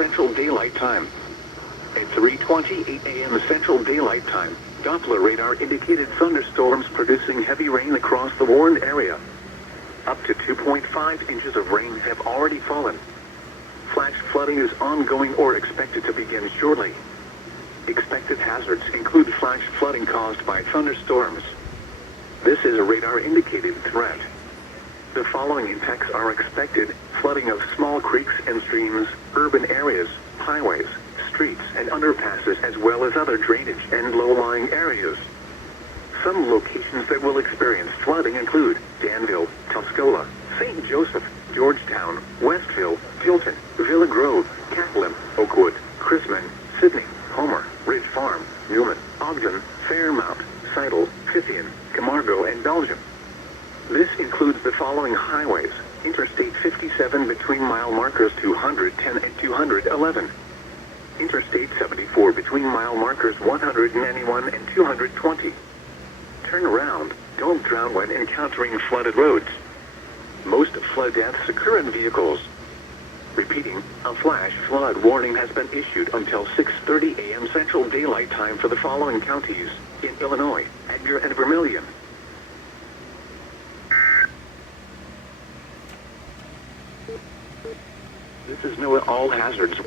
Central Daylight Time. At 3:28 a.m. Central Daylight Time, Doppler radar indicated thunderstorms producing heavy rain across the warned area. Up to 2.5 inches of rain have already fallen. Flash flooding is ongoing or expected to begin shortly. Expected hazards include flash flooding caused by thunderstorms. This is a radar-indicated threat. The following impacts are expected: flooding of small creeks and streams, urban areas, highways, streets and underpasses, as well as other drainage and low-lying areas. Some locations that will experience flooding include Danville, Tuscola, St. Joseph, Georgetown, Westville, Tilton, Villa Grove, Catlin, Oakwood, Chrisman, Sydney, Homer, Ridge Farm, Newman, Ogden, Fairmount, Seidel, Fithian, Camargo, and Belgium. This includes the following highways: Interstate 57 between mile markers 210 and 211. Interstate 74 between mile markers 191 and 220. Turn around, don't drown when encountering flooded roads. Most flood deaths occur in vehicles. Repeating, a flash flood warning has been issued until 6:30 a.m. Central Daylight Time for the following counties in Illinois: Edgar and Vermilion. This is NOAA All Hazards.